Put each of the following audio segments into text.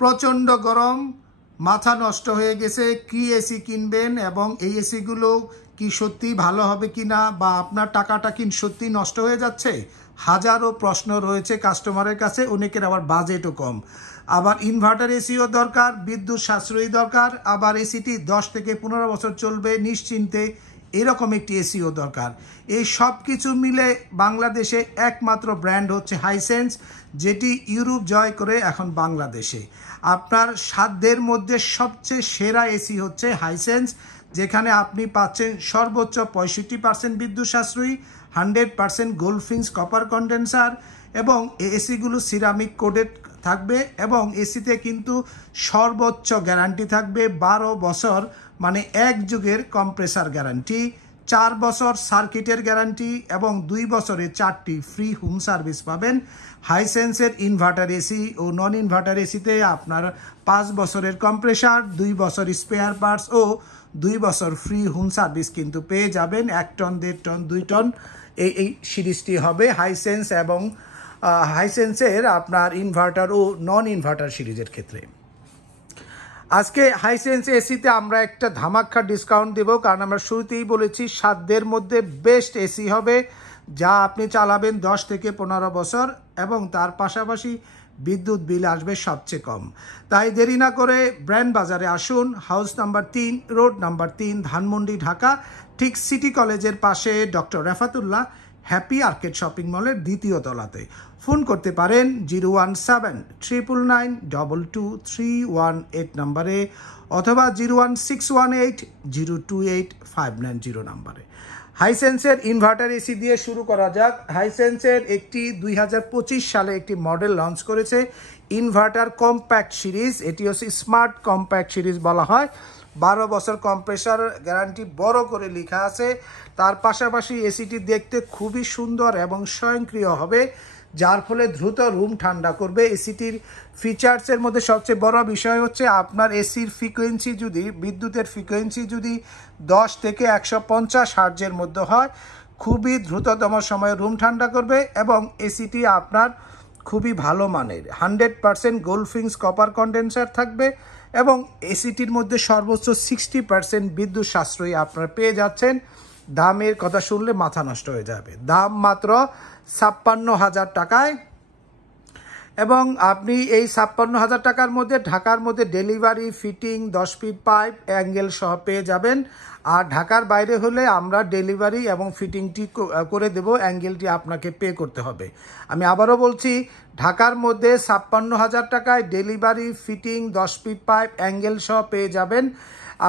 প্রচণ্ড গরম, মাথা নষ্ট হয়ে গেছে। কি এসি কিনবেন এবং এই এসিগুলো কি সত্যি ভালো হবে কিনা, বা আপনার টাকাটা কি সত্যি নষ্ট হয়ে যাচ্ছে, হাজারো প্রশ্ন রয়েছে কাস্টমারের কাছে। অনেকের আবার বাজেটও কম, আবার ইনভার্টার এসিও দরকার, বিদ্যুৎ সাশ্রয়ী দরকার, আবার এসিটি 10 থেকে 15 বছর চলবে নিশ্চিন্তে, এরকম একটি এসিও দরকার। এই সব কিছু মিলে বাংলাদেশে একমাত্র ব্র্যান্ড হচ্ছে হাইসেন্স, যেটি ইউরোপ জয় করে এখন বাংলাদেশে। আপনার সাধ্যের মধ্যে সবচেয়ে সেরা এসি হচ্ছে হাইসেন্স, যেখানে আপনি পাচ্ছেন সর্বোচ্চ 65% বিদ্যুৎ সাশ্রয়ী, 100% গোল্ডফিন্স কপার কন্ডেন্সার, এবং এসিগুলো সিরামিক কোডেড থাকবে, এবং এসিতে কিন্তু সর্বোচ্চ গ্যারান্টি থাকবে 12 বছর, মানে এক যুগের কম্প্রেসার গ্যারান্টি, 4 বছর সার্কিটের গ্যারান্টি, এবং 2 বছরে 4টি ফ্রি হোম সার্ভিস পাবেন। হাইসেন্সের ইনভার্টার এসি ও নন ইনভার্টার এসিতে আপনার 5 বছরের কম্প্রেসার, 2 বছর স্পেয়ার পার্টস ও 2 বছর ফ্রি হোম সার্ভিস কিন্তু পেয়ে যাবেন। 1 টন, 1.5 টন, 2 টন এই সিরিজটি হবে হাইসেন্স এবং হাইসেন্সের আপনার ইনভার্টার ও নন ইনভার্টার সিরিজের ক্ষেত্রে। আজকে হাইসেন্স এসিতে আমরা একটা ধামাকা ডিসকাউন্ট দেব, কারণ আমরা শুরুতেই বলেছি সাধ্যের মধ্যে বেস্ট এসি হবে, যা আপনি চালাবেন 10 থেকে 15 বছর, এবং তার পাশাপাশি বিদ্যুৎ বিল আসবে সবচেয়ে কম। তাই দেরি না করে ব্র্যান্ড বাজারে আসুন, house number 3, road number 3, Dhanmondi, Dhaka, ঠিক সিটি কলেজের পাশে doctor Refatullah happy arcade shopping মলের 2য় তলাতে। ফোন করতে পারেন 017-999-22318 নম্বরে, অথবা 01618-028-590 নম্বরে। হাইসেন্সের ইনভার্টার এসি দিয়ে শুরু করা যাক। হাইসেন্সের একটি 2025 সালে একটি মডেল লঞ্চ করেছে, ইনভার্টার কম্প্যাক্ট সিরিজ। এটি হচ্ছে স্মার্ট কম্প্যাক্ট সিরিজ বলা হয়। 12 বছর কম্প্রেসার গ্যারান্টি বড় করে লেখা আছে। তার পাশাপাশি এসিটি দেখতে খুবই সুন্দর এবং স্বয়ংক্রিয় হবে, যার ফলে দ্রুত রুম ঠান্ডা করবে। এসিটির ফিচার্সের মধ্যে সবচেয়ে বড় বিষয় হচ্ছে আপনার এসির ফ্রিকোয়েন্সি যদি, বিদ্যুতের ফ্রিকোয়েন্সি যদি 10 থেকে 150 হার্টজের মধ্যে হয়, খুবই দ্রুততম সময়ে রুম ঠান্ডা করবে, এবং এসিটি আপনার খুবই ভালো মানের। 100% গোল্ডফিন্স কপার কন্ডেন্সার থাকবে, এবং এসিটির মধ্যে সর্বোচ্চ 60% বিদ্যুৎ সাশ্রয়ী আপনারা পেয়ে যাচ্ছেন। দামের কথা শুনলে মাথা নষ্ট হয়ে যাবে। দাম মাত্র 56,000 টাকায়, এবং আপনি এই 56,000 টাকার মধ্যে ঢাকার মধ্যে delivery, fitting, 10 fit pipe, angle সহ পেয়ে যাবেন। আর ঢাকার বাইরে হলে আমরা ডেলিভারি এবং ফিটিংটি করে দেব, অ্যাঙ্গেলটি আপনাকে পে করতে হবে। আমি আবারও বলছি, ঢাকার মধ্যে 56,000 টাকায় delivery, fitting, 10 fit pipe, angle সহ পেয়ে যাবেন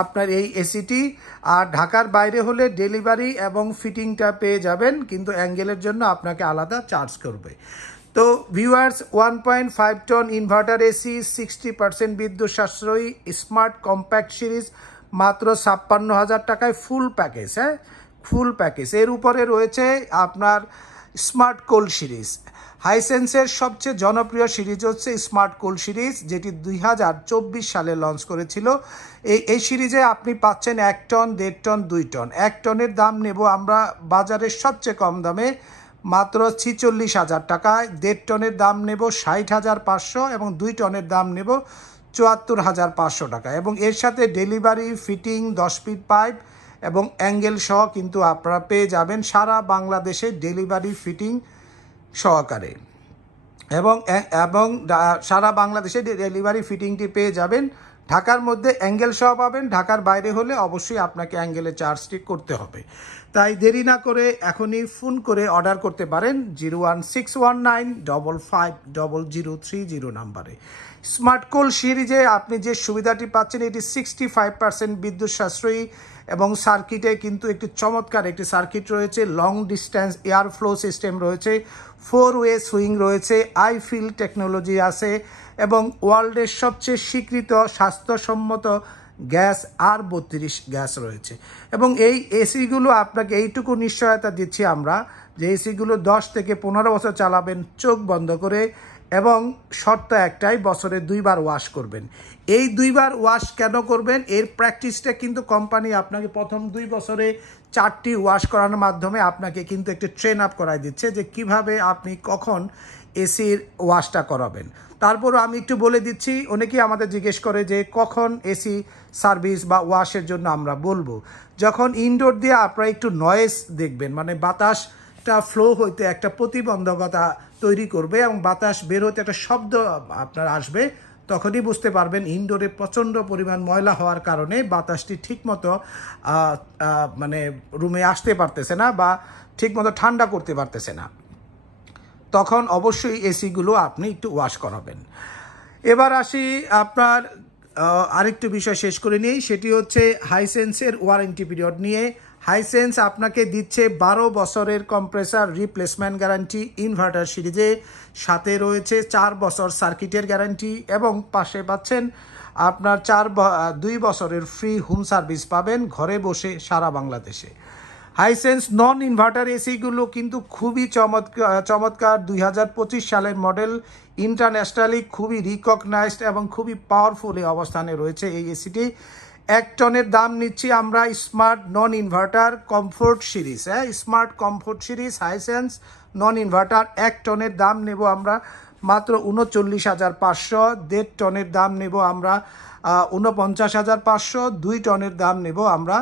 আপনার এই এসিটি। আর ঢাকার বাইরে হলে ডেলিভারি এবং ফিটিংটা পেয়ে যাবেন, কিন্তু অ্যাঙ্গেলের জন্য আপনাকে আলাদা চার্জ করবে। তো ভিউয়ার্স, 1.5 টন ইনভার্টার এসি, 60% বিদ্যুৎ সাশ্রয়ী, স্মার্ট কম্প্যাক্ট সিরিজ, মাত্র 56,000 টাকায় ফুল প্যাকেজ। হ্যাঁ, ফুল প্যাকেজ। এর উপরে রয়েছে আপনার স্মার্ট কোল্ড সিরিজ। হাইসেন্সের সবচেয়ে জনপ্রিয় সিরিজ হচ্ছে স্মার্ট কোল্ড সিরিজ, যেটি 2024 সালে লঞ্চ করেছিল। এই সিরিজে আপনি পাচ্ছেন 1 টন, 1.5 টন, 2 টন। 1 টনের দাম নেব আমরা বাজারের সবচেয়ে কম দামে, মাত্র 46,000 টাকায়। 1.5 টনের দাম নেব 60,500, এবং 2 টনের দাম নেব 74,500 টাকা, এবং এর সাথে ডেলিভারি, ফিটিং, 10 ফিট পাইপ এবং অ্যাঙ্গেল সহ কিন্তু আপনারা পেয়ে যাবেন সারা বাংলাদেশে ডেলিভারি, ফিটিং সহকারে, এবং সারা বাংলাদেশে ডেলিভারি ফিটিংটি পেয়ে যাবেন। ঢাকার মধ্যে অ্যাঙ্গেল সহ পাবেন, ঢাকার বাইরে হলে অবশ্যই আপনাকে অ্যাঙ্গেলের চার্জটি করতে হবে। তাই দেরি না করে এখনই ফোন করে অর্ডার করতে পারেন 01619550030 নাম্বারে। স্মার্ট কোল্ড সিরিজে আপনি যে সুবিধাটি পাচ্ছেন, এটি 65% বিদ্যুৎ সাশ্রয়ী, এবং সার্কিটে কিন্তু একটি চমৎকার একটি সার্কিট রয়েছে, long distance air flow system রয়েছে, 4 ওয়ে সুইং রয়েছে, আইফিল টেকনোলজি আছে, এবং ওয়ার্ল্ডের সবচেয়ে স্বীকৃত স্বাস্থ্যসম্মত গ্যাস R32 গ্যাস রয়েছে। এবং এই এসিগুলো আপনাকে এইটুকু নিশ্চয়তা দিচ্ছি আমরা, যে এসিগুলো 10 থেকে 15 বছর চালাবেন চোখ বন্ধ করে, এবং শর্ত একটাই, বছরে 2 বার ওয়াশ করবেন। এই 2 বার ওয়াশ কেন করবেন? এর প্র্যাকটিসটা কিন্তু কোম্পানি আপনাকে প্রথম 2 বছরে 4টি ওয়াশ করানোর মাধ্যমে আপনাকে কিন্তু একটু ট্রেন আপ করাই দিচ্ছে, যে কিভাবে আপনি কখন এসির ওয়াশটা করাবেন। তারপরও আমি একটু বলে দিচ্ছি, অনেকেই আমাদের জিজ্ঞেস করে যে কখন এসি সার্ভিস বা ওয়াশের জন্য আমরা বলবো। যখন ইনডোর দিয়ে আপনারা একটু নয়েজ দেখবেন, মানে বাতাসটা ফ্লো হইতে একটা প্রতিবন্ধকতা তৈরি করবে এবং বাতাস বের হতে একটা শব্দ আপনার আসবে, তখনই বুঝতে পারবেন ইনডোরে প্রচণ্ড পরিমাণ ময়লা হওয়ার কারণে বাতাসটি ঠিকমতো মানে রুমে আসতে পারতেছে না বা ঠিকমতো ঠান্ডা করতে পারতেছে না। তখন অবশ্যই এসিগুলো আপনি একটু ওয়াশ করাবেন। এবার আসি আপনার আরেকটু বিষয় শেষ করে নিই, সেটি হচ্ছে হাইসেন্সের ওয়ারেন্টি পিরিয়ড নিয়ে। হাইসেন্স আপনাকে দিচ্ছে 12 বছরের কম্প্রেসার রিপ্লেসমেন্ট গ্যারান্টি ইনভার্টার সিরিজে, সাথে রয়েছে 4 বছর সার্কিটের গ্যারান্টি এবং পাশে পাচ্ছেন আপনার 2 বছরের ফ্রি হোম সার্ভিস পাবেন ঘরে বসে সারা বাংলাদেশে। হাইসেন্স নন ইনভার্টার এসিগুলো কিন্তু খুবই চমৎকার 2025 সালের মডেল, ইন্টারন্যাশনালি খুবই রিকগনাইজড এবং খুবই পাওয়ারফুলি অবস্থানে রয়েছে এই এসিটি। 1 টনের দাম নিচ্ছি আমরা স্মার্ট নন inverter comfort series, smart comfort series Hisense নন ইনভার্টার 1 টনের দাম নেব আমরা মাত্র 39,500, 1.5 টনের দাম নেব আমরা 49,500, 2 টনের দাম নেব আমরা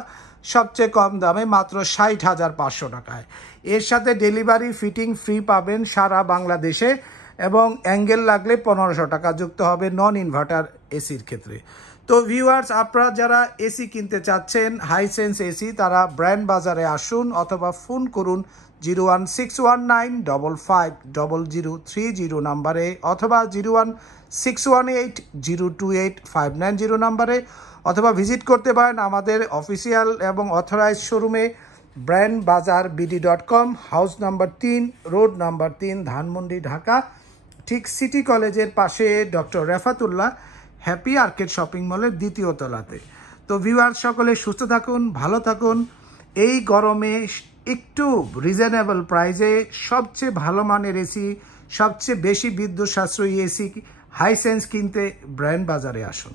সবচেয়ে কম দামে মাত্র 60,500 টাকায়। এর সাথে ডেলিভারি ফিটিং ফ্রি পাবেন সারা বাংলাদেশে এবং অ্যাঙ্গেল লাগলে 1500 টাকা যুক্ত হবে নন ইনভার্টার এসির ক্ষেত্রে। তো ভিউয়ার্স, আপনারা যারা এসি কিনতে চাচ্ছেন হাইসেন্স এসি, তারা ব্র্যান্ড বাজারে আসুন অথবা ফোন করুন 01619550030 নাম্বারে অথবা 01618028590 নাম্বারে, অথবা ভিজিট করতে পারেন আমাদের অফিসিয়াল এবং অথরাইজ শোরুমে brandbazarbd.com, house number 3, road number 3, Dhanmondi, Dhaka, ঠিক সিটি কলেজের পাশে doctor Refatullah happy arcade shopping মলের 2য় তলাতে। তো ভিউয়ার্স, সকলে সুস্থ থাকুন, ভালো থাকুন। এই গরমে একটু রিজনেবল প্রাইসে সবচেয়ে ভালো মানের এসি, সবচেয়ে বেশি বিদ্যুৎ সাশ্রয়ী এসি হাইসেন্স কিনতে ব্র্যান্ড বাজারে আসুন।